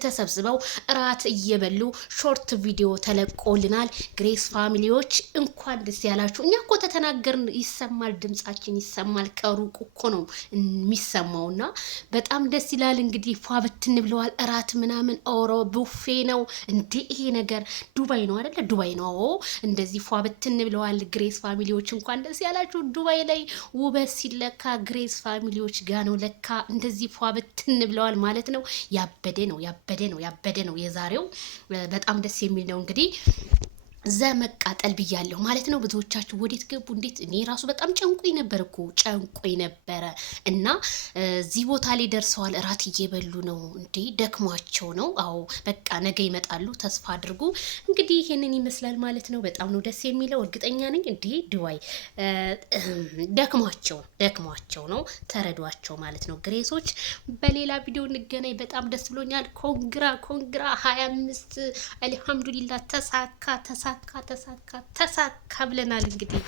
ተሰብስበው እራት እየበሉ ሾርት ቪዲዮ ተለቆልናል። ግሬስ ፋሚሊዎች እንኳን ደስ ያላችሁ። እኛ እኮ ተተናገርን ይሰማል፣ ድምጻችን ይሰማል። ከሩቅ እኮ ነው የሚሰማውና በጣም ደስ ይላል። እንግዲህ ፏ ብትን ብለዋል። እራት ምናምን ኦሮ ቡፌ ነው እንዴ ይሄ ነገር? ዱባይ ነው አይደለ? ዱባይ ነው እንደዚህ ፏ ብትን ብለዋል። ግሬስ ፋሚሊዎች እንኳን ደስ ያላችሁ። ዱባይ ላይ ውበት ሲለካ ግሬስ ፋሚሊዎች ጋ ነው ለካ እንደዚህ ፏ ብትን ብለዋል ማለት ነው። ያበደ ነው የዛሬው። በጣም ደስ የሚል ነው እንግዲህ ዘመቃጠል ብያለሁ ማለት ነው። ብዙዎቻችሁ ወዴት ገቡ እንዴት? እኔ ራሱ በጣም ጨንቆኝ ነበር እኮ ጨንቆኝ ነበረ። እና እዚህ ቦታ ላይ ደርሰዋል። እራት እየበሉ ነው እንዴ? ደክሟቸው ነው። አዎ በቃ ነገ ይመጣሉ፣ ተስፋ አድርጉ። እንግዲህ ይሄንን ይመስላል ማለት ነው። በጣም ነው ደስ የሚለው። እርግጠኛ ነኝ እንዴ ዱባይ ደክሟቸው ነው። ተረዷቸው ማለት ነው ግሬሶች። በሌላ ቪዲዮ እንገናኝ። በጣም ደስ ብሎኛል። ኮንግራ 25 አልሐምዱሊላህ ተሳካ ብለናል እንግዲህ